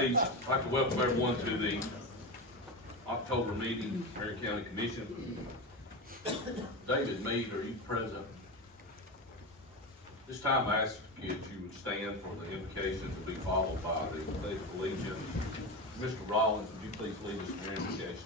I'd like to welcome everyone to the October meeting, Marion County Commission. David Mead, are you present? This time I ask you that you would stand for the invocation to be followed by the Pledge of Allegiance. Mr. Rollins, would you please lead us in your invocation?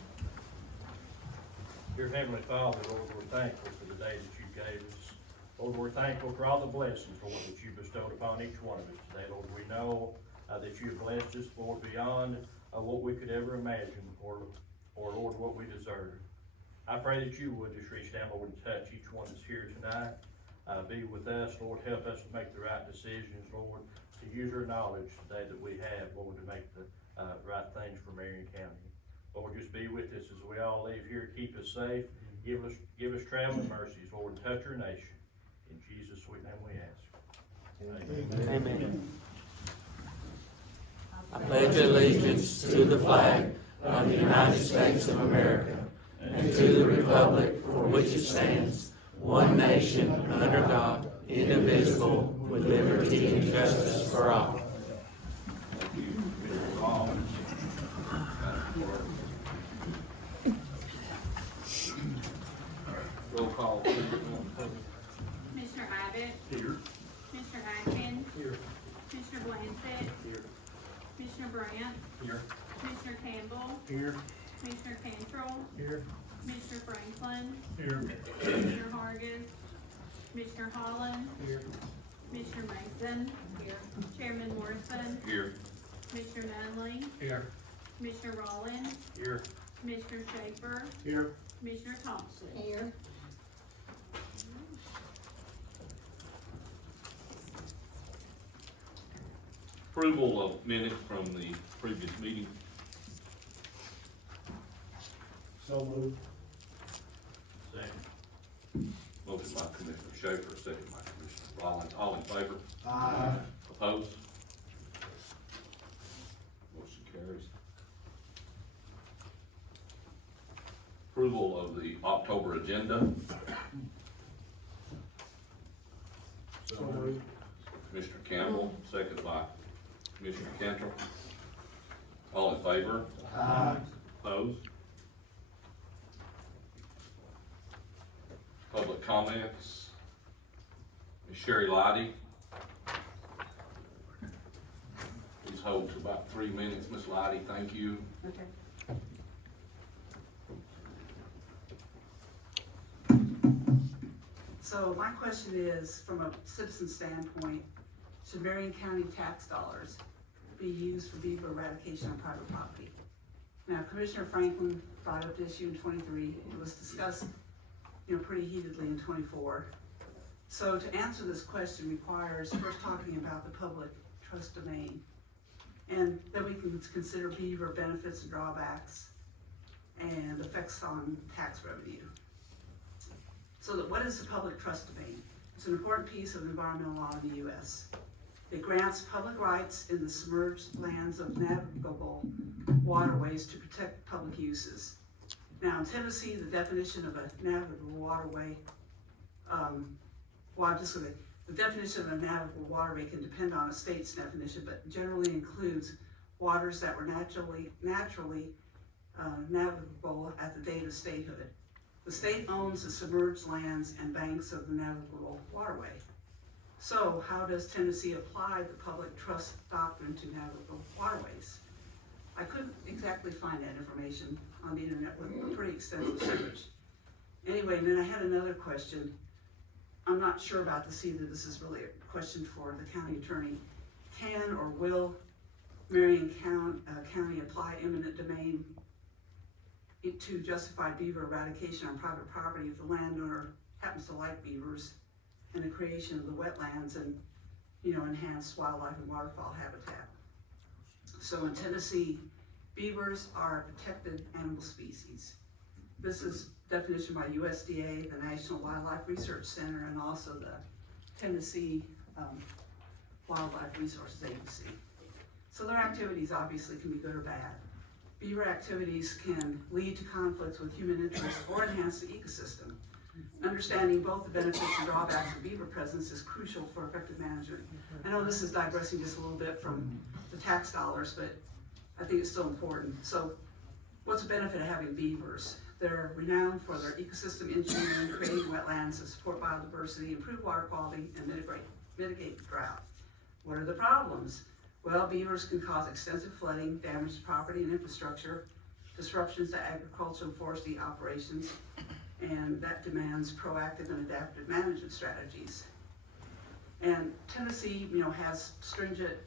Dear Heavenly Father, Lord, we're thankful for the day that you gave us. Lord, we're thankful for all the blessings, Lord, that you bestowed upon each one of us today. Lord, we know that you have blessed us, Lord, beyond what we could ever imagine, or Lord, what we deserve. I pray that you would just reach down, Lord, and touch each one that's here tonight. Be with us, Lord, help us to make the right decisions, Lord, to use our knowledge today that we have, Lord, to make the right things for Marion County. Lord, just be with us as we all leave here. Keep us safe. Give us traveling mercies, Lord, and touch our nation. In Jesus' sweet name we ask. Amen. Amen. I pledge allegiance to the flag of the United States of America and to the republic for which it stands, one nation, under God, indivisible, with liberty and justice for all. Thank you, Mr. Rollins. Roll call, please. Commissioner Abbott? Here. Commissioner Atkins? Here. Commissioner Blansett? Here. Commissioner Brant? Here. Commissioner Campbell? Here. Commissioner Cantrell? Here. Commissioner Franklin? Here. Commissioner Hargis? Commissioner Holland? Here. Commissioner Mason? Here. Chairman Morrison? Here. Commissioner Nunley? Here. Commissioner Rollins? Here. Commissioner Schaefer? Here. Commissioner Thompson? Here. Approval of minutes from the previous meeting. So moved. Second. Motion by Commissioner Schaefer, second by Commissioner Rollins. All in favor? Aye. Opposed? Motion carries. Approval of the October agenda. So moved. Commissioner Campbell, second by Commissioner Cantrell. All in favor? Aye. Opposed? Public comments. Ms. Sherry Lighty. Please hold to about 3 minutes, Ms. Lighty, thank you. Okay. So my question is, from a citizen standpoint, should Marion County tax dollars be used for beaver eradication on private property? Now, Commissioner Franklin brought up the issue in 23. It was discussed, pretty heatedly in 24. So to answer this question requires first talking about the public trust domain. And then we can consider beaver benefits and drawbacks and effects on tax revenue. So that what is the public trust domain? It's an important piece of environmental law in the U.S. It grants public rights in the submerged lands of navigable waterways to protect public uses. Now in Tennessee, the definition of a navigable waterway, the definition of a navigable waterway can depend on a state's definition, but generally includes waters that were naturally navigable at the date of statehood. The state owns the submerged lands and banks of the navigable waterway. So how does Tennessee apply the public trust doctrine to navigable waterways? I couldn't exactly find that information on the internet with a pretty extensive search. Anyway, and then I had another question. I'm not sure about this either. This is really a question for the county attorney. Can or will Marion County apply eminent domain to justify beaver eradication on private property if the landowner happens to like beavers and the creation of the wetlands and, enhance wildlife and waterfowl habitat? So in Tennessee, beavers are a protected animal species. This is definition by USDA, the National Wildlife Research Center, and also the Tennessee Wildlife Resources Agency. So their activities obviously can be good or bad. Beaver activities can lead to conflicts with human interests or enhance the ecosystem. Understanding both the benefits and drawbacks of beaver presence is crucial for effective management. I know this is digressing just a little bit from the tax dollars, but I think it's still important. So what's the benefit of having beavers? They're renowned for their ecosystem engineering, creating wetlands to support biodiversity, improve water quality, and mitigate drought. What are the problems? Well, beavers can cause extensive flooding, damage to property and infrastructure, disruptions to agricultural and forestry operations, and that demands proactive and adaptive management strategies. And Tennessee, has stringent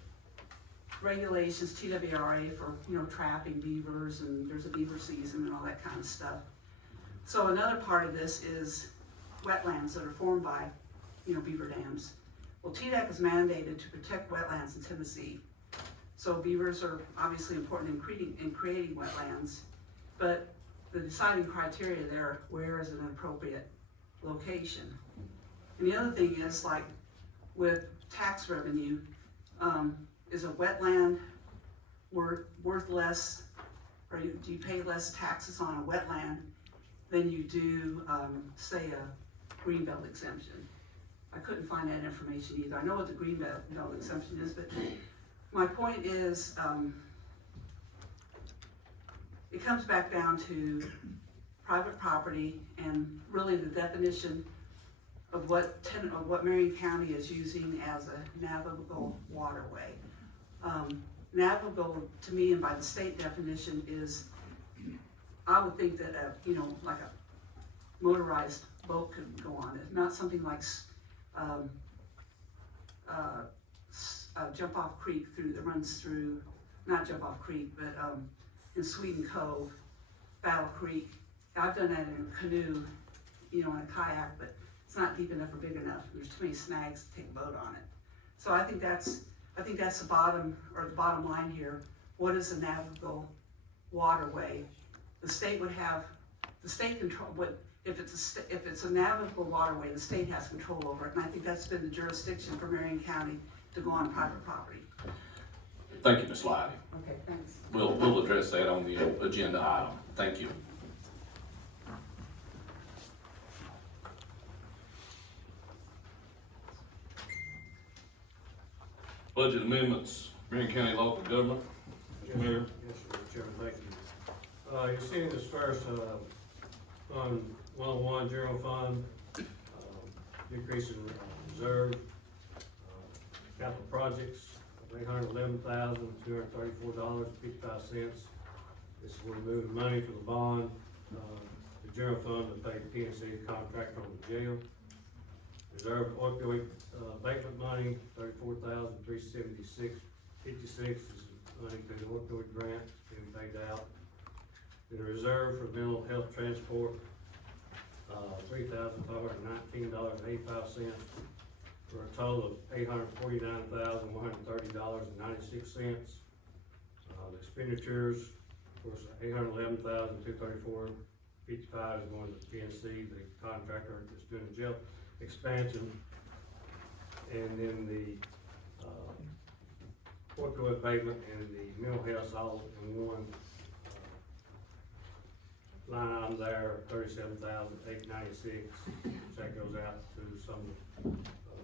regulations, TWRA, for, trapping beavers, and there's a beaver season and all that kind of stuff. So another part of this is wetlands that are formed by, beaver dams. Well, TDEC is mandated to protect wetlands in Tennessee. So beavers are obviously important in creating wetlands, but the deciding criteria there, where is an appropriate location? And the other thing is, like with tax revenue, is a wetland worth less, or do you pay less taxes on a wetland than you do, say, a greenbelt exemption? I couldn't find that information either. I know what the greenbelt exemption is, but my point is, it comes back down to private property and really the definition of what Marion County is using as a navigable waterway. Navigable, to me, and by the state definition, is, I would think that like a motorized boat could go on it, not something like Jump Off Creek that runs through, not Jump Off Creek, but in Sweden Cove, Battle Creek. I've done that in a canoe, in a kayak, but it's not deep enough or big enough. There's too many snags to take a boat on it. So I think that's the bottom line here. What is a navigable waterway? The state control if it's a navigable waterway, the state has control over it, and I think that's been the jurisdiction for Marion County to go on private property. Thank you, Ms. Lively. Okay, thanks. We'll address that on the agenda item. Thank you. Budget amendments, Marion County local government. Mayor. Yes, sir, Mr. Chairman, thank you. You're seeing this first, Fund 101 General Fund, decrease in reserve, capital projects, $811,234.55. This will remove money from the bond, the general fund to pay PNC contractor on the jail. Reserve opioid abatement money, $34,376.56 is money through the opioid grant being paid out. In the reserve for mental health transport, $3,519.85 for a total of $849,130.96. The expenditures, of course, $811,234.55 is going to PNC, the contractor that's doing the jail expansion. And then the opioid abatement and the mental health all in one line item there, $37,896. That goes out to some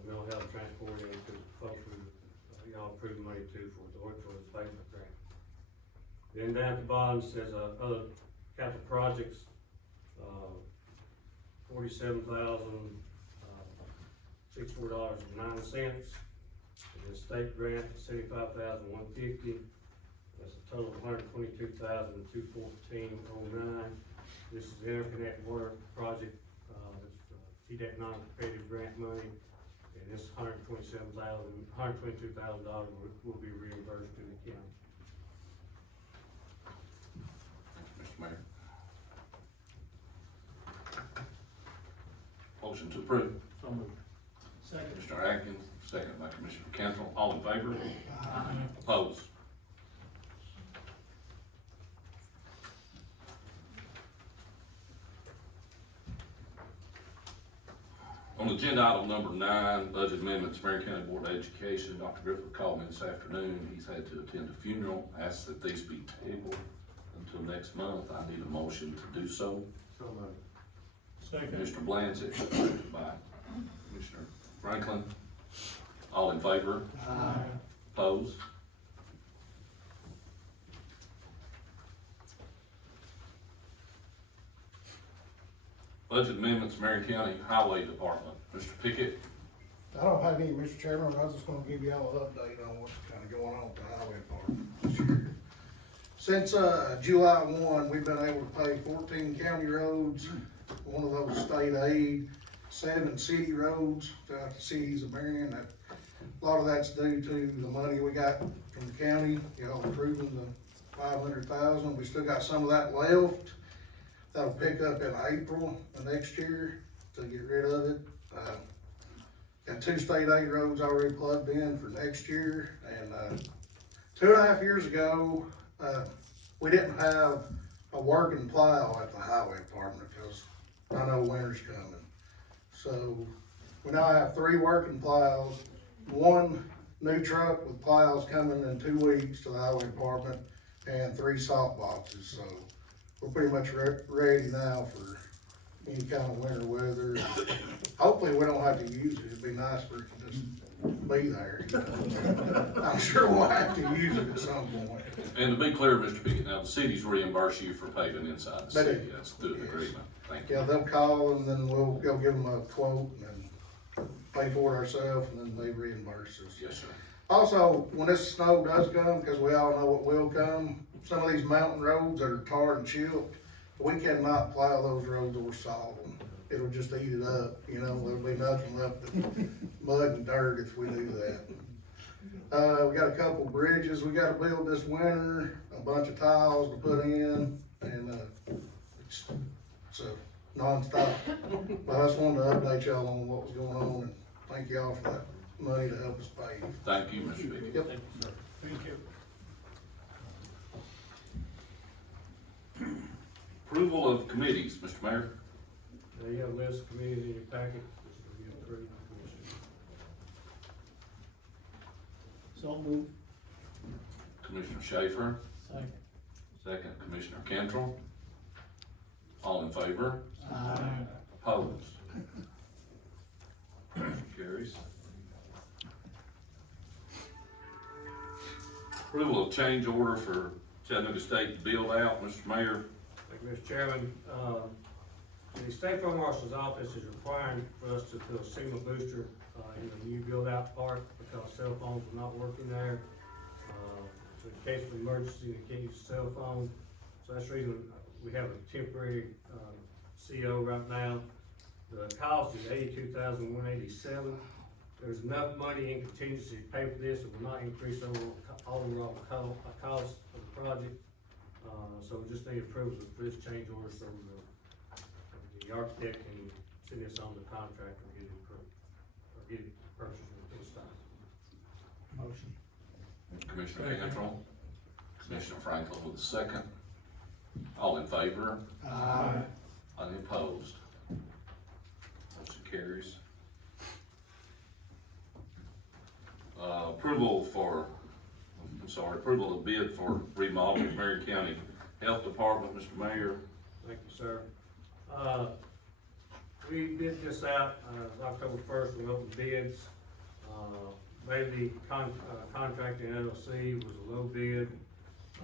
mental health transport and to folks who y'all approved money to for the opioid abatement grant. Then down at the bottom says other capital projects, $47,064.09. And the state grant is $75,150. That's a total of $122,214.09. This is the interconnect water project, TDEC non-competitive grant money, and this $122,000 will be reimbursed to the county. Mr. Mayor. Motion to approve. So moved. Second. Mr. Atkins, second by Commissioner Cantrell. All in favor? Opposed? On agenda item number 9, budget amendments, Marion County Board of Education. Dr. Griffith called me this afternoon. He's had to attend a funeral, asked that these be tabled until next month. I need a motion to do so. So moved. Second. Commissioner Blanchett, seconded by Commissioner Franklin. All in favor? Aye. Opposed? Budget amendments, Marion County Highway Department. Mr. Pickett, I don't have any, Mr. Chairman, I was just gonna give y'all an update on what's kinda going on with the highway department this year. Since, July 1, we've been able to pay 14 county roads, one of those state aid, 7 city roads throughout the cities of Marion. A lot of that's due to the money we got from the county, y'all approving the 500,000. We still got some of that left. That'll pick up in April of next year to get rid of it. Got 2 state aid roads already plugged in for next year, and 2.5 years ago, we didn't have a working plow at the highway department because I know winter's coming. So we now have 3 working plows, 1 new truck with plows coming in 2 weeks to the highway department, and 3 salt boxes. So we're pretty much ready now for any kind of winter weather. Hopefully we don't have to use it. It'd be nice for it to just be there. You know? I'm sure we'll have to use it at some point. and to be clear, Mr. Pickett, now the cities reimburse you for paving inside the They do. city. That's through an Yes. agreement. Thank you. Yeah, they'll call and then we'll go give them a quote and then pay for it ourselves and then they reimburse us. Yes, sir. Also, when this snow does come, because we all know it will come, some of these mountain roads that are tarred and chipped, we cannot plow those roads or salt them. It'll just eat it up, you know, there'll be nothing left but mud and dirt if we do that. We got a couple bridges we gotta build this winter, a bunch of tiles to put in, and, it's a nonstop. But I just wanted to update y'all on what was going on, and thank y'all for that money to help us pay. Thank you, Mr. Pickett. Yep. Thank you, sir. Thank you. Approval of committees, Mr. Mayor. Now, you have a list of committees in your packet, this will be approved, Commissioner. So move. Commissioner Schaefer, Second. second Commissioner Cantrell. All in favor? Aye. Opposed? Motion carries. Approval of change order for Chattanooga State build out, Mr. Mayor. Thank you, Mr. Chairman. The State Fire Marshal's office is requiring for us to put a signal booster, in the new build-out part because cell phones are not working there. So in case of emergency, they can't use a cell phone. So that's the reason we have a temporary, CO right now. The cost is $82,187. There's enough money in contingency to pay for this. It will not increase overall cost of the project. So we just need approval for this change order, so the architect can send this on the contract and get it approved, or get it purchased at this time. Motion. Commissioner Cantrell, Commissioner Franklin with a second. All in favor? Aye. Any opposed? Motion carries. Approval of bid for remodeling of Marion County Health Department, Mr. Mayor. Thank you, sir. We did this out, October 1st, we opened bids. Bailey Contracting LLC was a low bid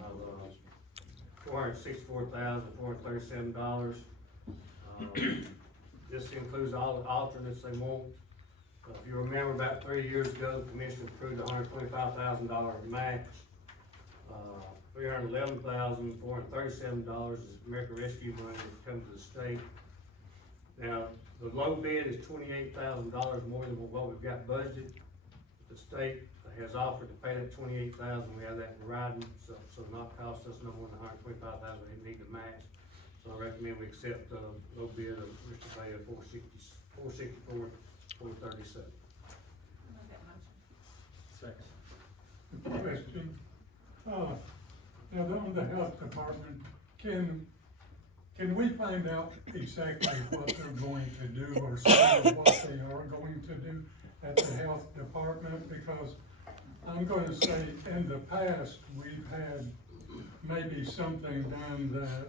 of $464,437. This includes all the alternates they want. If you remember, about 3 years ago, the commission approved a $125,000 match. $311,437 is American Rescue money that comes to the state. Now, the low bid is $28,000 more than what we've got budgeted. The state has offered to pay that $28,000. We have that in writing, so not cost us no more than $125,000. They need to match. So I recommend we accept the low bid of Mr. Bay of $464,437. Second. Question. Now, on the health department, can we find out exactly what they're going to do or some of what they are going to do at the health department? Because I'm gonna say, in the past, we've had maybe something done that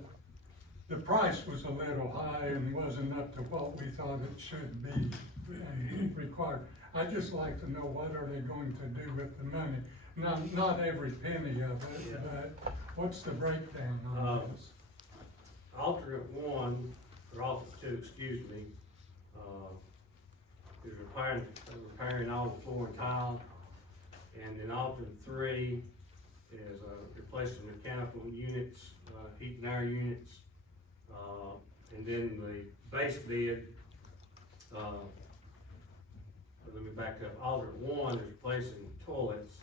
the price was a little high and wasn't up to what we thought it should be and required. I'd just like to know what are they going to do with the money? Not every penny of it, Yeah. but what's the breakdown on this? Alternate one or Office 2, excuse me, is repairing all the floor and tile. And then Office 3 is, replacing mechanical units, heat and air units. And then the base bid, let me back up, alternate 1 is replacing toilets.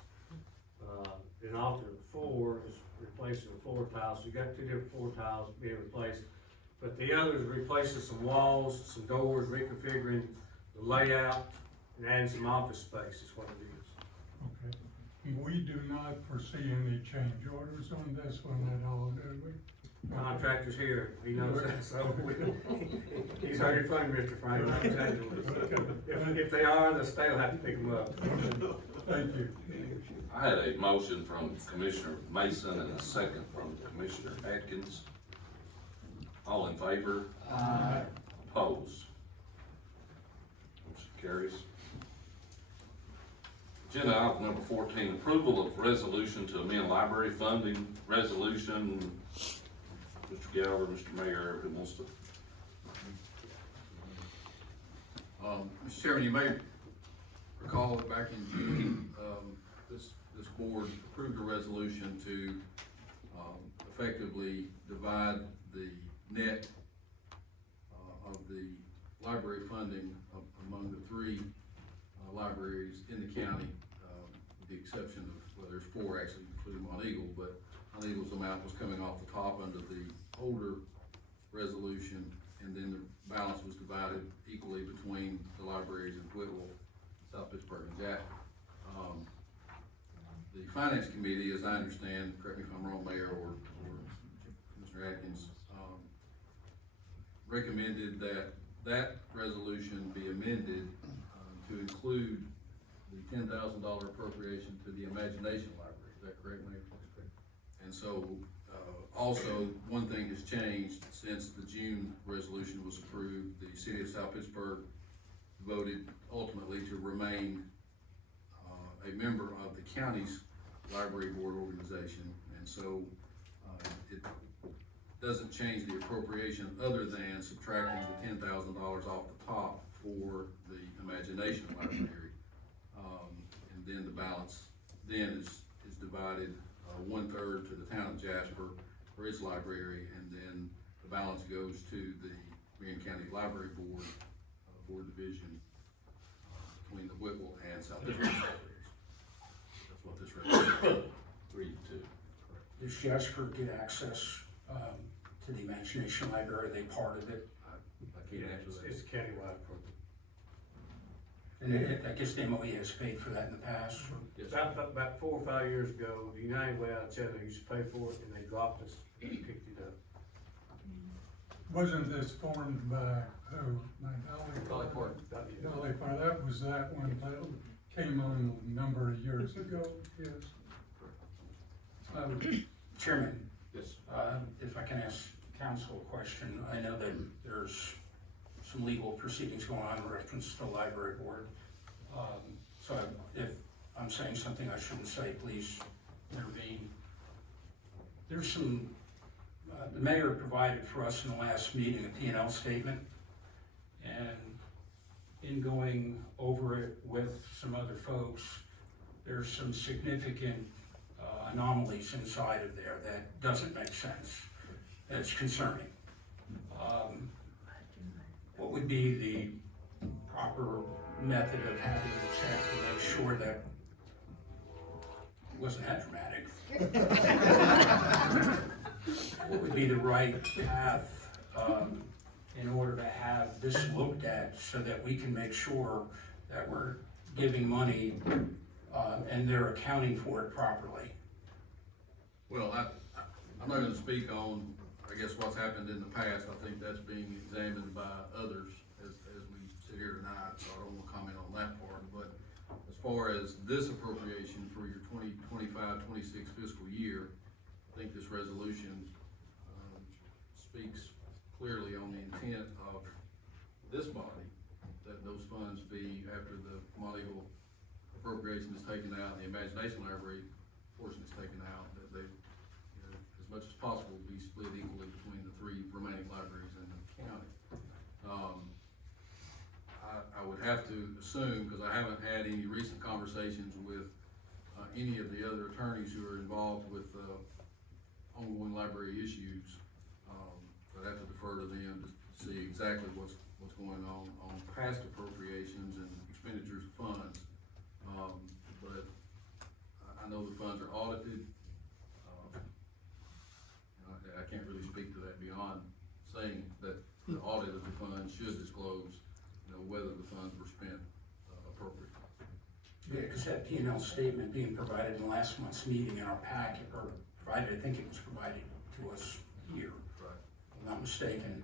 Then alternate 4 is replacing the floor tiles, so you got 2 different floor tiles being replaced. But the other is replacing some walls, some doors, reconfiguring the layout, and adding some office space is what it is. Okay. We do not foresee any change orders on this one at all, do we? Contractor's here, he knows that, so he's heard it from Mr. Frank. If they are, the state will have to pick them up. Thank you. I had a motion from Commissioner Mason and a second from Commissioner Atkins. All in favor? Aye. Opposed? Motion carries. Agenda item number 14, approval of resolution to amend library funding resolution. Mr. Galver, Mr. Mayor, who wants to? Mr. Chairman, you may recall that back in June, this board approved a resolution to effectively divide the net of the library funding among the 3 libraries in the county, with the exception of, well, there's 4 actually, including Mont Eagle, but Mont Eagle's amount was coming off the top under the older resolution, and then the balance was divided equally between the libraries in Whitwell, South Pittsburgh, and Jackson. The Finance Committee, as I understand, correct me if I'm wrong, Mayor, or Mr. Atkins, recommended that resolution be amended to include the $10,000 appropriation to the Imagination Library. Is that correct, Mayor? And so, also, one thing has changed since the June resolution was approved. The city of South Pittsburgh voted ultimately to remain a member of the county's library board organization. And so, it doesn't change the appropriation other than subtracting the $10,000 off the top for the Imagination Library. And then the balance then is divided 1/3 to the town of Jasper for its library, and then the balance goes to the Marion County Library Board, board division between the Whitwell and South Pittsburgh libraries. That's what this resolution. 3-2. Does Jasper get access to the Imagination Library? Are they part of it? I can't answer that. It's countywide program. And I guess the MOE has paid for that in the past. Yes. About 4 or 5 years ago, the United Way out of Chattanooga used to pay for it, and they dropped us and picked it up. Wasn't this formed by who? By Dolly Parton. Dolly Parton, that was that one that came on a number of years ago, yes. Chairman, Yes. if I can ask council a question, I know that there's some legal proceedings going on in reference to the library board. So if I'm saying something I shouldn't say, please intervene. There's some, the mayor provided for us in the last meeting a P&L statement, and in going over it with some other folks, there's some significant anomalies inside of there that doesn't make sense. That's concerning. What would be the proper method of having a check to make sure that it wasn't that dramatic? What would be the right path in order to have this looked at so that we can make sure that we're giving money and they're accounting for it properly? Well, I'm not gonna speak on, I guess, what's happened in the past. I think that's being examined by others as we sit here tonight, so I don't wanna comment on that part. But as far as this appropriation for your 2025-26 fiscal year, I think this resolution speaks clearly on the intent of this body, that those funds be, after the Mont Eagle appropriation is taken out, and the Imagination Library portion is taken out, that they, as much as possible, be split equally between the 3 remaining libraries in the county. assume, because I haven't had any recent conversations with, any of the other attorneys who are involved with, ongoing library issues. So I'd have to defer to them to see exactly what's going on past appropriations and expenditures of funds. But I know the funds are audited. I can't really speak to that beyond saying that the audit of the funds should disclose, whether the funds were spent appropriately. Yeah, because that P&L statement being provided in last month's meeting in our packet, or provided, I think it was provided to us here, Right. if I'm not mistaken.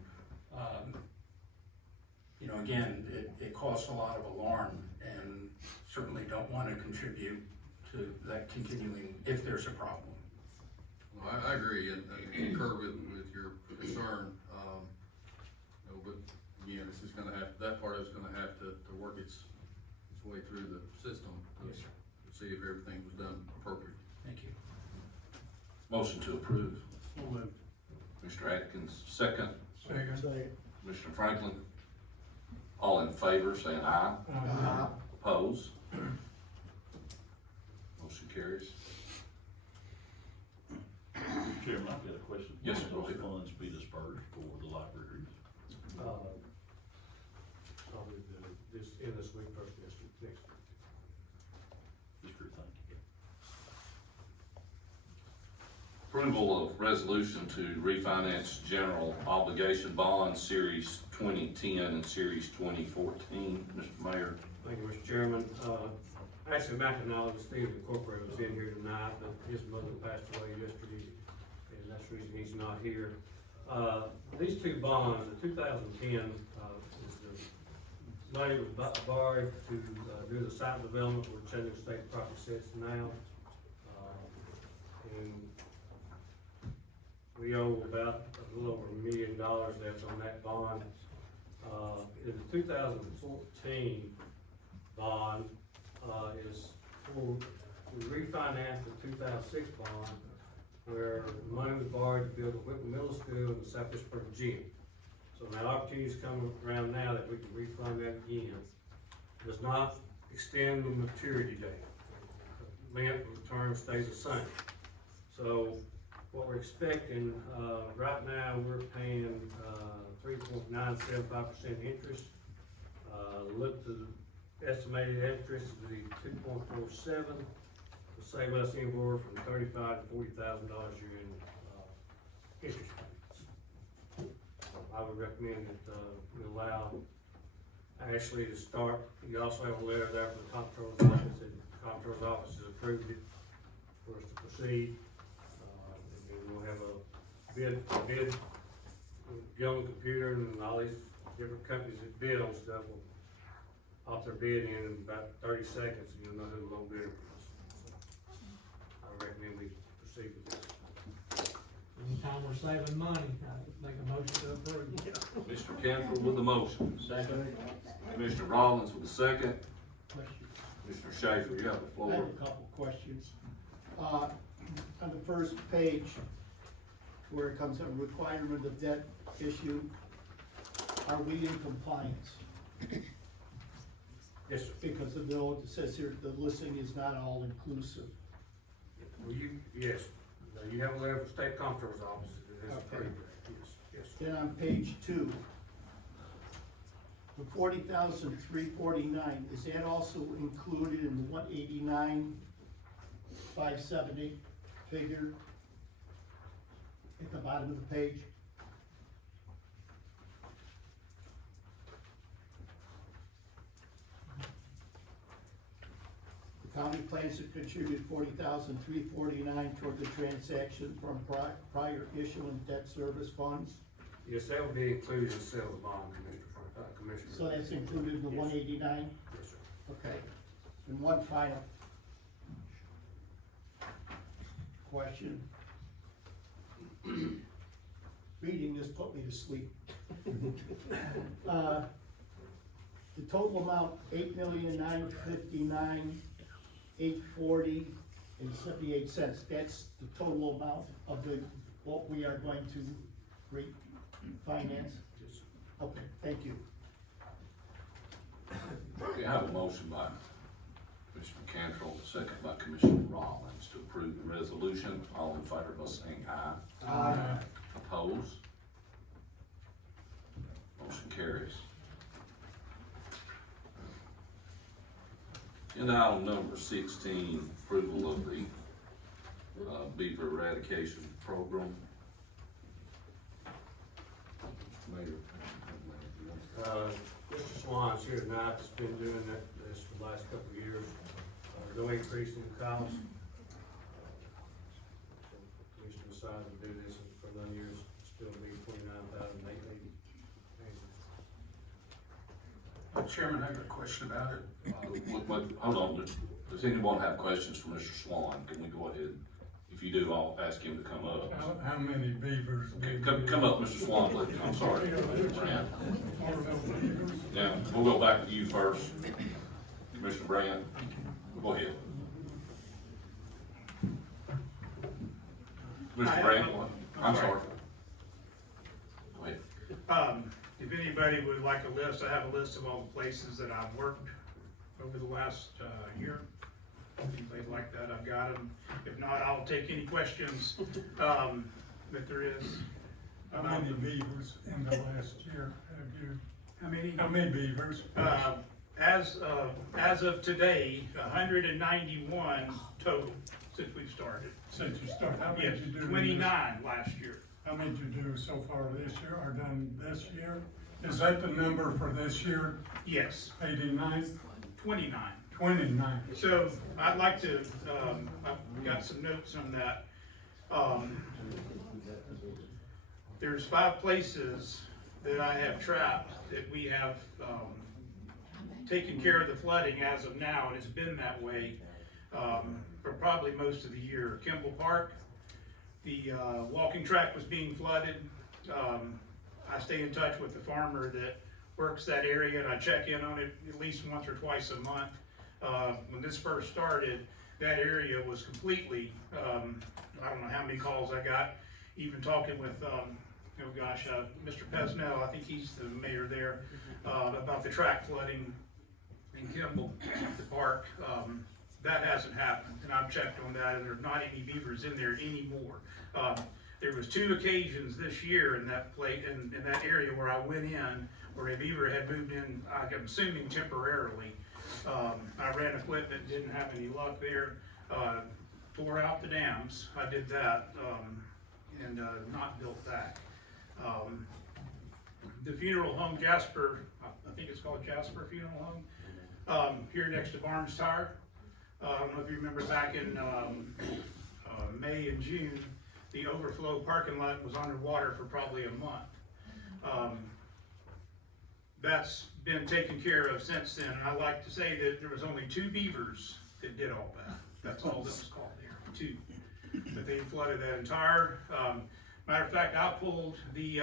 Again, it caused a lot of alarm, and certainly don't want to contribute to that continuing if there's a problem. Well, I agree and concur with your concern, but again, it's just gonna have, that part of it's gonna have to work its way through the system to Yes, sir. see if everything was done appropriately. Thank you. Motion to approve. So moved. Mr. Atkins, second. Second. Commissioner Franklin. All in favor, saying aye. Oppose? Motion carries. Chairman, I've got a question. Yes, When will sir. those funds be dispersed for the libraries? Probably this week, first next week. Just for thank you. Approval of resolution to refinance general obligation bonds, Series 2010 and Series 2014. Mr. Mayor. Thank you, Mr. Chairman. Actually, Mackinac Steve Incorporated was in here tonight, but his mother passed away yesterday, and that's the reason he's not here. These two bonds, the 2010, is the money was borrowed to do the site development where Chattanooga State property sits now. And we owe about a little over $1 million left on that bond. In the 2014 bond, is for, we refinanced the 2006 bond where money was borrowed to build a Whitman Middle School and the Southwest Spring Gym. So now opportunity's coming around now that we can refund that again. Does not extend the maturity date. The length of the term stays the same. So what we're expecting, right now, we're paying 3.975% interest. Look to the estimated interest to be 2.47. Will save us anywhere from $35,000 to $40,000 a year in interest payments. I would recommend that we allow Ashley to start. You also have a letter there from the comptroller's office, and the comptroller's office has approved it for us to proceed. And then we'll have a bid, go on the computer, and all these different companies that bid on stuff will pop their bid in about 30 seconds, and you'll know who the low bidder is. So I recommend we proceed with this. Anytime we're saving money, I make a motion to approve. Mr. Canfield with the motion. Second. Commissioner Rollins with the second. Question. Commissioner Schaefer, you have the I floor. have a couple questions. On the first page, where it comes up, requirement of debt issue, are we in compliance? Yes, sir. Because the bill, it says here, the listing is not all inclusive. Well, yes, you have a letter from State Comptroller's office that has Okay. approved that, yes. Then on page 2, the 40,349, is that also included in the 189,570 figure at the bottom of the page? The county plans to contribute 40,349 toward the transaction from prior issuance debt service funds. Yes, that would be included in the sale of the bond, Commissioner. So that's included in the Yes. 189? Yes, sir. Okay. And one final question. Reading this put me to sleep. The total amount, 8,959,840.78. That's the total amount of what we are going to refinance? Yes, sir. Okay, thank you. Okay, I have a motion by Commissioner Cantrell, a second by Commissioner Rollins to approve the resolution. All in favor by saying aye. Aye. Opposed? Motion carries. Agenda item number 16, approval of the beaver eradication program. Mayor. Mr. Swan's here tonight, has been doing this for the last couple of years, no increase in cost. Commission decided to do this for another year, still be $29,880. Chairman, I have a question about it. Hold on, does anyone have questions for Mr. Swan? Can we go ahead? If you do, I'll ask him to come up. How many beavers? Okay, come up, Mr. Swan, please. I'm sorry, Mr. Brand. Yeah, we'll go back to you first. Commissioner Brand, go ahead. Mr. Brand, I'm sorry. Go ahead. If anybody would like a list, I have a list of all the places that I've worked over the last year. If anybody'd like that, I've got them. If not, I'll take any questions that there is. How many beavers in the last year have you? How many? How many beavers? As of today, 191 total since we've started. Since you started, how many Yes, did you do? 29 last year. How many did you do so far this year, or done this year? Is that the number for this year? Yes, 89? 29. 29. So I'd like to, I've got some notes on that. There's 5 places that I have trapped that we have taken care of the flooding as of now, and it's been that way for probably most of the year. Kimball Park, the walking track was being flooded. I stay in touch with the farmer that works that area, and I check in on it at least once or twice a month. When this first started, that area was completely, I don't know how many calls I got, even talking with, Mr. Pesnell, I think he's the mayor there, about the track flooding in Kimball, the park. That hasn't happened, and I've checked on that, and there's not any beavers in there anymore. There was 2 occasions this year in that in that area where I went in, where a beaver had moved in, I'm assuming temporarily. I ran equipment, didn't have any luck there, tore out the dams, I did that, and not built back. The funeral home Jasper, I think it's called Jasper Funeral Home, here next to Barnes Tire. I don't know if you remember back in May and June, the overflow parking lot was underwater for probably a month. That's been taken care of since then, and I like to say that there was only 2 beavers that did all that. That's all that was called there, 2. But they flooded that entire, matter of fact, I pulled the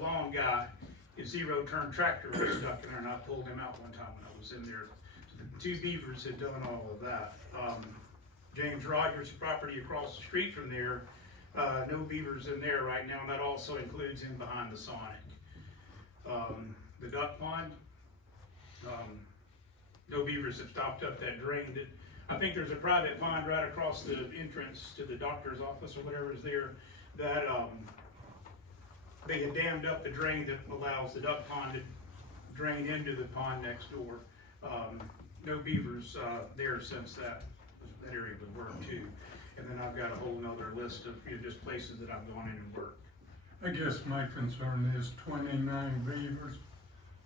long guy, his 0-turn tractor was stuck in there, and I pulled him out one time when I was in there. So the 2 beavers had done all of that. James Rogers' property across the street from there, no beavers in there right now, and that also includes in behind the Sonic. The duck pond, no beavers have stopped up that drain. I think there's a private pond right across the entrance to the doctor's office or whatever is there, that they had dammed up the drain that allows the duck pond to drain into the pond next door. No beavers there since that area was worked too. And then I've got a whole nother list of just places that I've gone in and worked. I guess my concern is 29 beavers.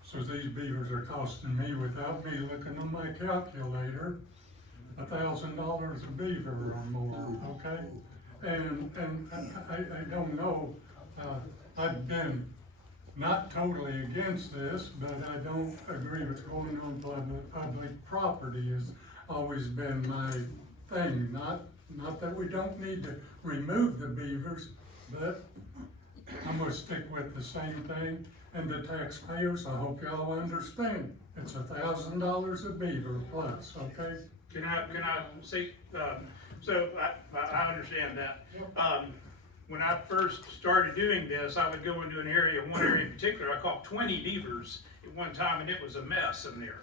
So these beavers are costing me, without me looking on my calculator, $1,000 a beaver or more, okay? And I don't know, I've been not totally against this, but I don't agree with going on public property has always been my thing. Not that we don't need to remove the beavers, but I'm gonna stick with the same thing. And the taxpayers, I hope y'all understand, it's $1,000 a beaver plus, okay? Can I say, so I understand that. when I first started doing this, I would go into one area in particular, I caught 20 beavers at one time, and it was a mess in there.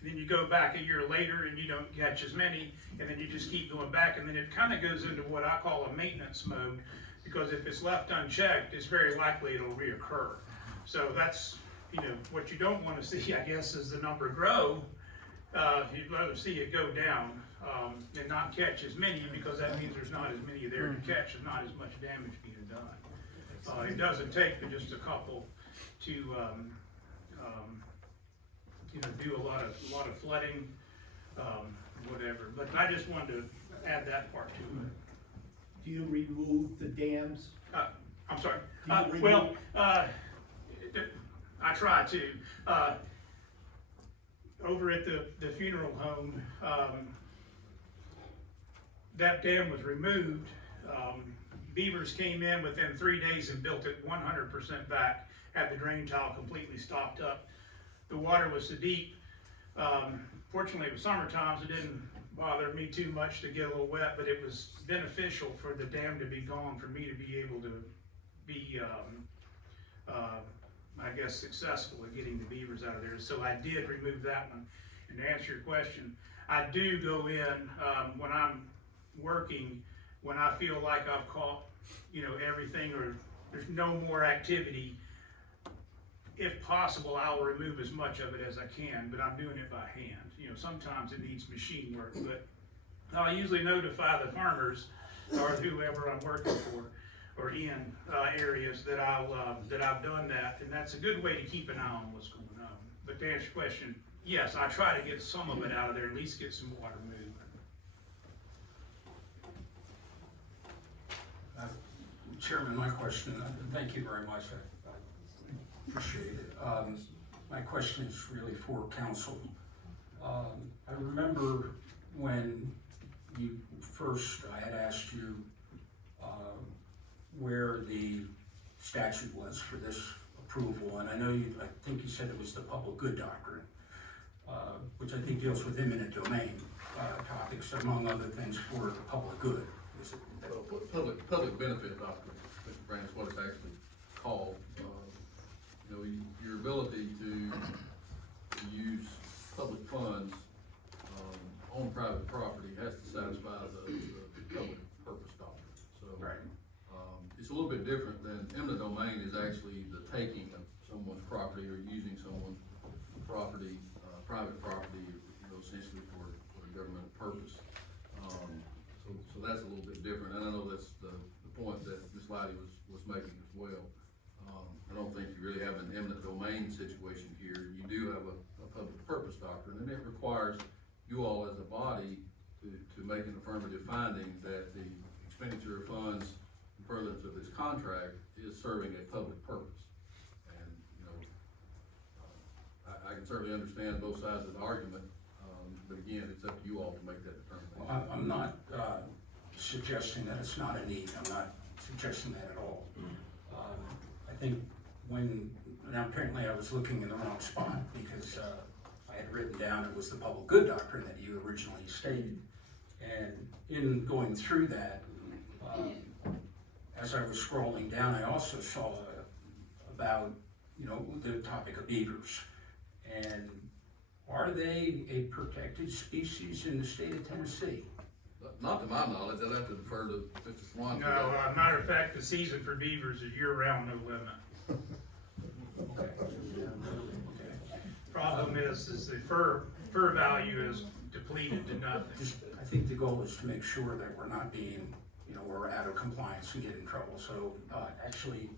Then you go back a year later and you don't catch as many, and then you just keep going back, and then it kind of goes into what I call a maintenance mode, because if it's left unchecked, it's very likely it'll reoccur. So that's, what you don't want to see, I guess, is the number grow. You'd rather see it go down and not catch as many, because that means there's not as many there to catch and not as much damage being done. It doesn't take but just a couple to do a lot of flooding, whatever. But I just wanted to add that part to it. Do you remove the dams? I'm sorry. Do you Well, I try to. Over at the funeral home, that dam was removed. Beavers came in within 3 days and built it 100% back, had the drain tile completely stopped up. The water was so deep. Fortunately, it was summertime, so it didn't bother me too much to get a little wet, but it was beneficial for the dam to be gone, for me to be able to be, I guess, successful at getting the beavers out of there. So I did remove that one. And to answer your question, I do go in when I'm working, when I feel like I've caught, everything, or there's no more activity. If possible, I'll remove as much of it as I can, but I'm doing it by hand. Sometimes it needs machine work, but I'll usually notify the farmers or whoever I'm working for or in areas that I've done that, and that's a good way to keep an eye on what's going on. But to answer your question, yes, I try to get some of it out of there, at least get some water moving. Chairman, my question, thank you very much, I appreciate it. My question is really for council. I remember when I had asked you where the statute was for this approval, and I think you said it was the public good doctrine, which I think deals with eminent domain topics, among other things, for the public good. Is it? Public benefit doctrine, Mr. Brand, is what it's actually called. Your ability to use public funds on private property has to satisfy the public purpose doctrine. So, Right. It's a little bit different than eminent domain is actually the taking of someone's property or using someone's property, private property, essentially for a governmental purpose. So that's a little bit different, and I know that's the point that Ms. Lighty was making as well. I don't think you really have an eminent domain situation here. You do have a public purpose doctrine, and it requires you all as a body to make an affirmative finding that the expenditure of funds in furtherance of this contract is serving a public purpose. And, I can certainly understand both sides of the argument, but again, it's up to you all to make that determination. Well, I'm not suggesting that it's not a need. I'm not suggesting that at all. I think now apparently I was looking in the wrong spot, because I had written down it was the public good doctrine that you originally stated. And in going through that, as I was scrolling down, I also saw about, the topic of beavers. And are they a protected species in the state of Tennessee? Not to my knowledge, I'd have to defer to Mr. Swan. No, matter of fact, the season for beavers is year-round, no limit. Okay. Problem is the fur value is depleted to nothing. I think the goal is to make sure that we're not being, we're out of compliance and get in trouble. So, actually,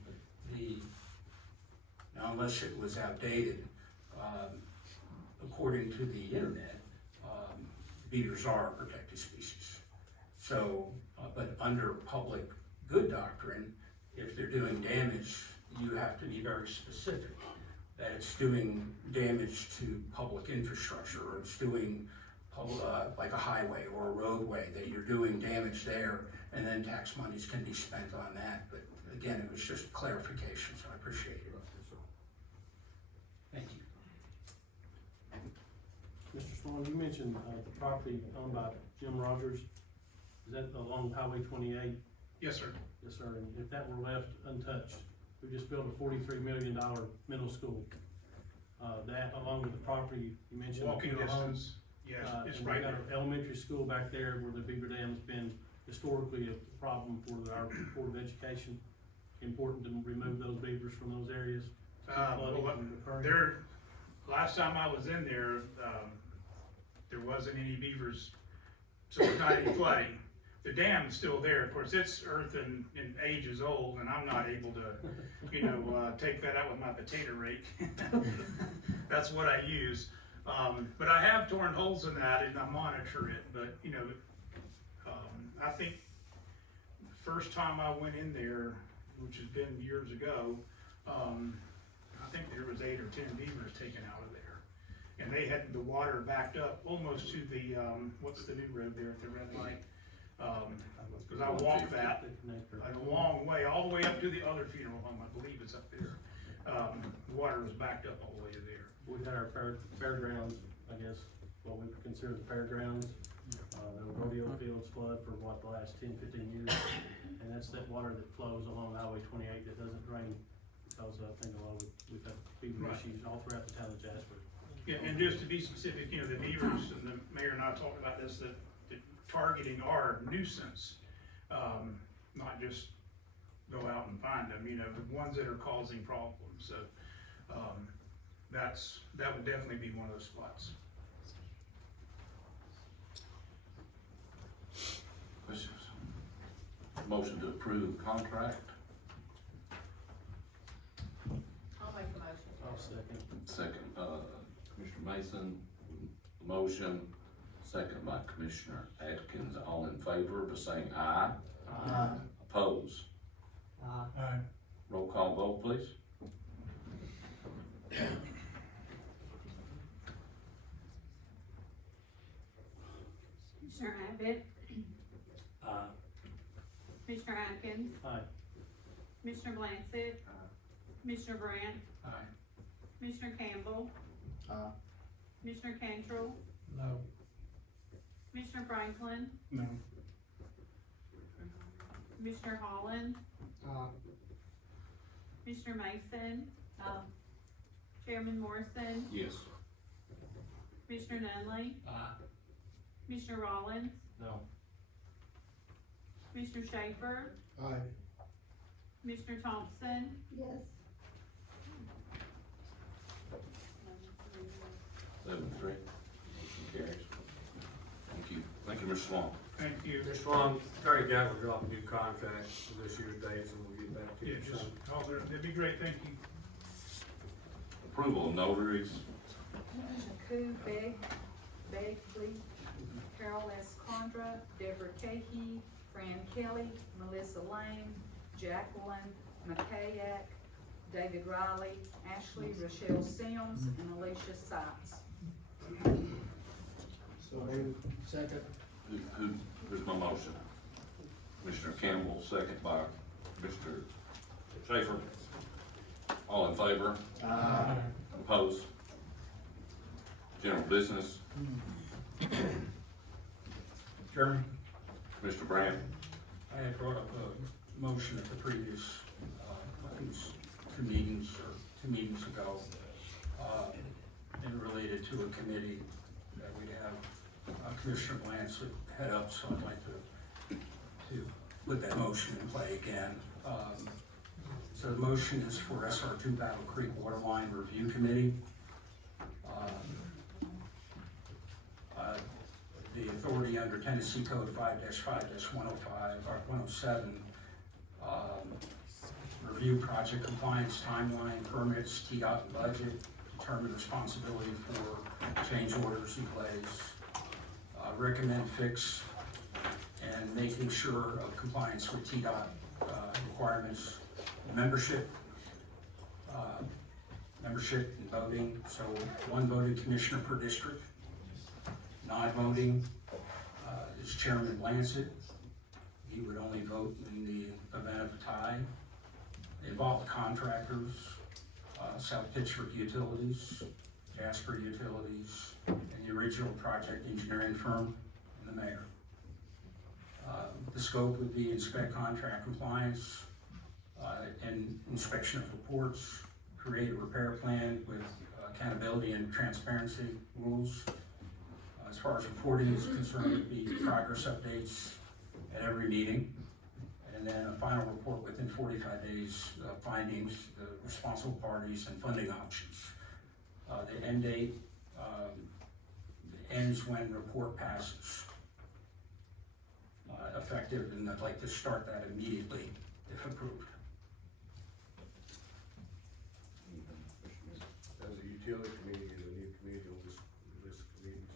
unless it was outdated, according to the internet, beavers are a protected species. So, but under public good doctrine, if they're doing damage, you have to be very specific that it's doing damage to public infrastructure, or it's doing like a highway or a roadway, that you're doing damage there, and then tax monies can be spent on that. But again, it was just clarification, so I appreciate it. Thank you. Mr. Swan, you mentioned the property owned by Jim Rogers. Is that along Highway 28? Yes, sir. Yes, sir, and if that were left untouched, we just built a $43 million middle school. That along with the property you mentioned. the Walking funeral home, distance, yes, it's and we right got there. an elementary school back there where the beaver dam's been historically a problem for our Board of Education. Important to remove those beavers from those areas. Keep flooding Well, from occurring. there, last time I was in there, there wasn't any beavers, so it's not any flooding. The dam is still there, of course, it's earth and age is old, and I'm not able to, you know, take that out with my potato rake. That's what I use, but I have torn holes in that and I monitor it, but, you know, I think the first time I went in there, which has been years ago, I think there was 8 or 10 beavers taken out of there. And they had the water backed up almost to the, what's the new road there at the red light? Cause I walked that a long way, all the way up to the other funeral home, I believe it's up there. The water was backed up all the way to there. We've had our fairgrounds, I guess, what we consider the fairgrounds. The rodeo fields flood for what, the last 10, 15 years. And that's that water that flows along Highway 28 that doesn't drain because I think a lot of, we've had beaver Right. issues all throughout the town of Jasper. Yeah, and just to be specific, you know, the beavers, and the mayor and I talked about this, that targeting our nuisance, not just go out and find them, you know, the ones that are causing problems, so, that would definitely be one of those spots. Questions? Motion to approve contract, I'll make the motion. I'll second. second, Commissioner Mason, motion, second by Commissioner Atkins, all in favor, by saying aye. Aye. Oppose? Aye. Roll call vote, please. Commissioner Abbott, Commissioner Atkins, Aye. Commissioner Blansett, Commissioner Brand, Aye. Commissioner Campbell, Commissioner Cantrell, No. Commissioner Franklin, No. Commissioner Holland, Commissioner Mason, Chairman Morrison, Yes. Commissioner Nunley, Commissioner Rollins, No. Commissioner Schaefer, Aye. Commissioner Thompson, Yes. 7-3, motion carries. Thank you. Thank you, Mr. Swan. Thank you. Mr. Swan, Terry Gav will drop a new contract for this year's dates and we'll get back to Yeah, you. just, that'd be great, thank you. Approval of notaries, Koo Begley, Carol S. Condra, Deborah Cahey, Fran Kelly, Melissa Lane, Jacqueline McKayak, David Riley, Ashley Rochelle Sims, and Alicia Sykes. So moved. Second. who's my motion? Commissioner Campbell, second by Mr. Schaefer. All in favor? Aye. Opposed? General business, Chairman, Commissioner Brand. I had brought up a motion at the previous, I think it was 2 meetings ago, and related to a committee that we have Commissioner Lance head up, so I'd like to put that motion in play again. So the motion is for SR2 Battle Creek Waterline Review Committee. The authority under Tennessee Code 5-5-105 or 107, review project compliance timeline, permits, TDOT and budget, determine responsibility for change orders and delays, recommend fix, and making sure of compliance with TDOT requirements, membership and voting, so 1 voting commissioner per district. Non-voting is Chairman Lancet. He would only vote in the event of a tie. Involved contractors, South Pittsburgh Utilities, Jasper Utilities, and the original project engineering firm, and the mayor. The scope would be inspect contract compliance, and inspection of reports, create a repair plan with accountability and transparency rules. As far as reporting is concerned, it'd be progress updates at every meeting. And then a final report within 45 days, findings, the responsible parties, and funding options. The end date ends when report passes. Effective, and I'd like to start that immediately if approved. As a utility committee, is a new committee on this list of committees.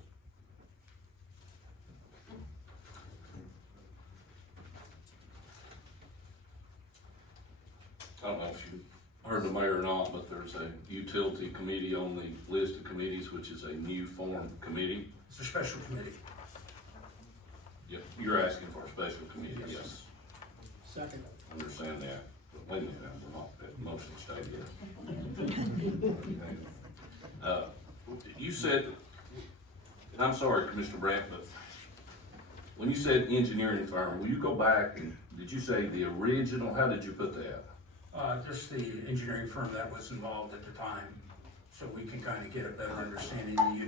I don't know if you heard the mayor or not, but there's a utility committee on the list of committees, which is a new formed committee. It's a special committee. Yep, you're asking for a special committee, yes. Second. Understand that, but wait a minute, we're not at the motion stage yet. You said, and I'm sorry, Commissioner Brandt, but when you said engineering firm, will you go back and, did you say the original, how did you put that? Just the engineering firm that was involved at the time, so we can kind of get a better understanding of the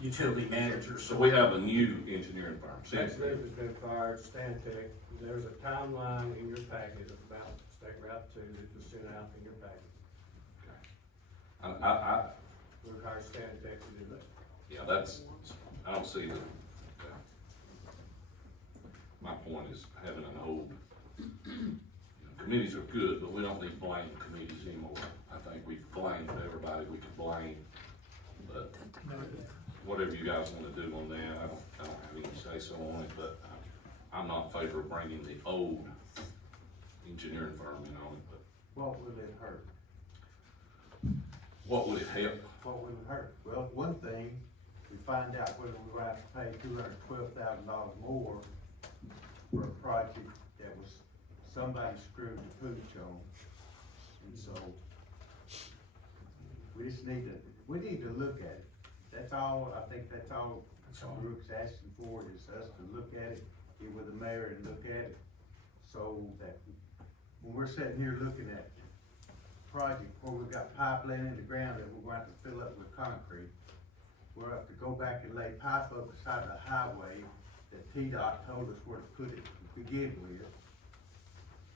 utility managers. So we have a new engineering firm, That since group has been fired, Stantec, there's a timeline in your packet about State Route 2 that was sent out in your packet. We hired Stantec to do that. yeah, that's, I don't see the, my point is having an old, committees are good, but we don't need blame committees anymore. I think we've blamed everybody we could blame, but whatever you guys wanna do on that, I don't have any say so on it, but I'm not in favor of bringing the old engineering firm in on it, but What would it hurt? what would it help? What would it hurt? Well, one thing, we find out whether we're going to have to pay $212,000 more for a project that was, somebody screwed the pooch on. And so, we just need to look at it. That's all, I think that's all Brooks asking for, is us to look at it, get with the mayor and look at it. So that when we're sitting here looking at project where we've got pipe laying in the ground that we're going to have to fill up with concrete, we'll have to go back and lay pipe up beside the highway that TDOT told us where to put it to begin with.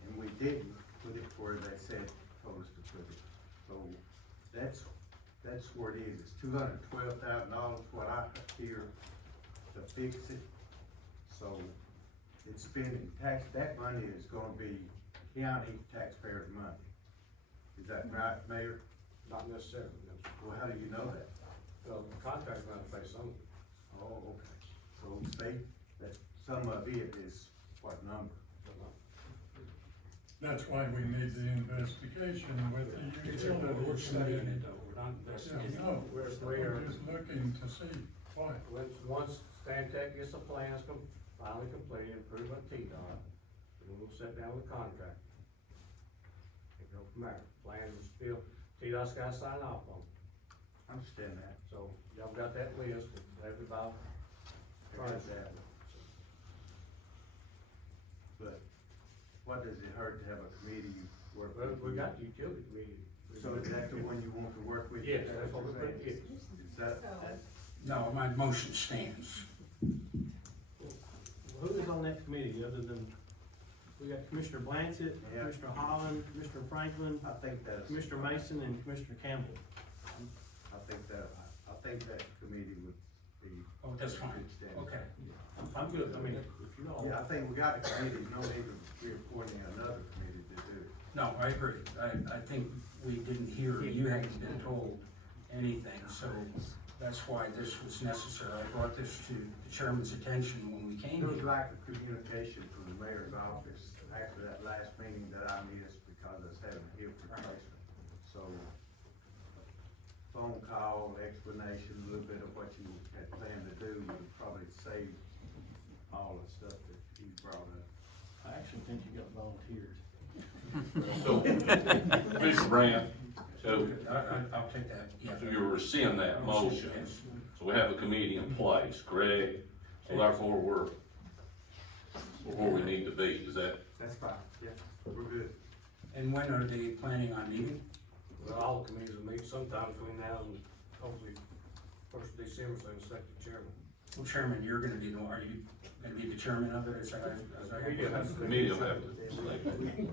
And we didn't put it where they said, told us to put it. So that's where it is. It's $212,000 what I hear to fix it. So it's spending tax, that money is gonna be county taxpayers' money. Is that right, Mayor? Not necessarily, no. Well, how do you know that? Well, the contract's gonna pay some of it. Oh, okay. So say that some of it is what number? That's why we need the investigation with the utility. We're studying it though, we're not Yeah, investigating. no, We're we're just looking to see why. Once Stantec gets the plans finally completed, approved by TDOT, then we'll sit down with the contractor. And go from there. Plans are still, TDOT's gotta sign off on. I understand that. So y'all got that list, everybody. Exactly. But what does it hurt to have a committee work Well, with? we got the utility committee. So is that the one you want to work with? Yes, that's what we're putting it. Is that, No, my motion stands. Who is on that committee other than, we got Commissioner Blancett, Yeah. Commissioner Holland, Commissioner Franklin, I think that's. Commissioner Mason, and Commissioner Campbell. I think that committee would be. Oh, that's fine, good standing. okay. I'm good, I mean, if you all. Yeah, I think we got a committee, no need to be appointing another committee to do it. No, I agree. I think we didn't hear, you hadn't been told anything, so that's why this was necessary. I brought this to the chairman's attention when we came There was here. lack of communication from the mayor's office after that last meeting that I missed because I was having a hip replacement. So, phone call, explanation, a little bit of what you had planned to do would probably save all the stuff that you brought up. I actually think you got volunteered. So, Commissioner Brandt, so I'll take that, yeah. so you rescind that motion. Yes. So we have a committee in place, correct? So therefore, we're where we need to be, is that? That's fine, yeah, we're good. And when are they planning on meeting? Well, all the committees will meet sometime between now and hopefully first of December, so I can select the chairman. Well, Chairman, you're gonna be, are you gonna be the chairman of it, as I? We do have to- The meeting will have to select.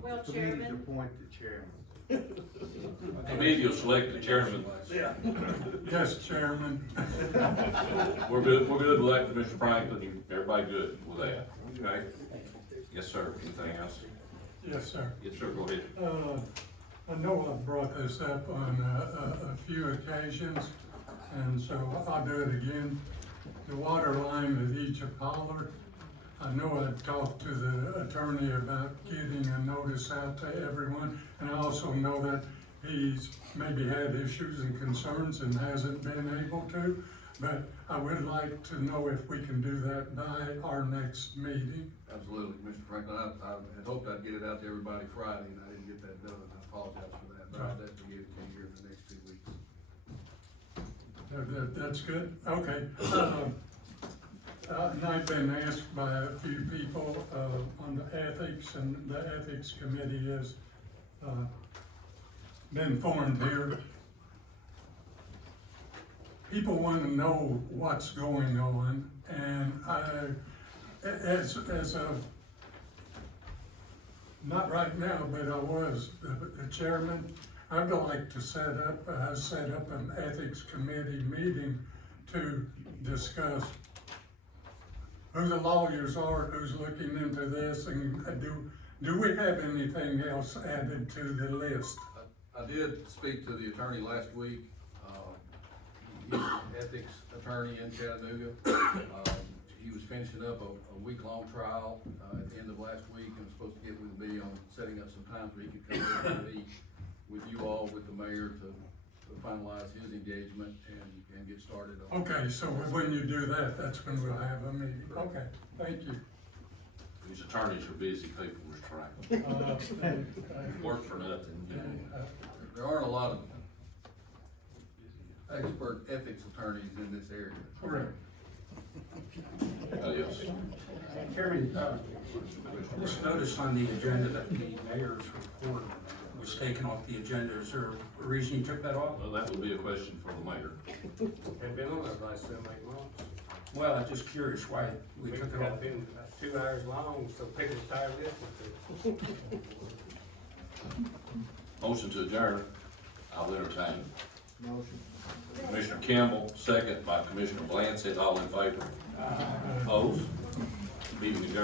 Well, Committees Chairman, appoint the chairman. The media will select the chairman. Yes, Chairman. We're good with that, Commissioner Franklin, everybody good with that, okay? Yes, sir, anything else? Yes, sir. Yes, sir, go ahead. I know I've brought this up on a few occasions, and so I'll do it again. The water line at Egypt Holler, I know I've talked to the attorney about getting a notice out to everyone, and I also know that he's maybe had issues and concerns and hasn't been able to, but I would like to know if we can do that by our next meeting. Absolutely, Commissioner Franklin, I had hoped I'd get it out to everybody Friday, and I didn't get that done, I apologize for that, but I'll definitely get it to you here in the next 2 weeks. That's good, okay. And I've been asked by a few people, on the ethics, and the ethics committee has, been formed here. People wanna know what's going on, and as of, not right now, but I was the chairman, I'd like to set up an ethics committee meeting to discuss who the lawyers are, who's looking into this, and do we have anything else added to the list? I did speak to the attorney last week, he's an ethics attorney in Chattanooga. He was finishing up a week-long trial, at the end of last week, and was supposed to get with me on setting up some times where he could come in and meet with you all, with the mayor, to finalize his engagement and get started on. Okay, so when you do that, that's when we'll have a meeting. Okay, thank you. These attorneys are busy people, Mr. Franklin. Work for nothing, you know. There aren't a lot of expert ethics attorneys in this area. Correct. Yes. Chairman, just notice on the agenda that the mayor's report was taken off the agenda. Is there a reason you took that off? Well, that would be a question for the mayor. Had been on there for like 7, 8 months. Well, I'm just curious why we We took it got off. been 2 hours long, so people was tired of listening to it. Motion to adjourn, I'll entertain. Motion. Commissioner Campbell, second by Commissioner Blanchett, all in favor? Opposed? Meeting adjourned.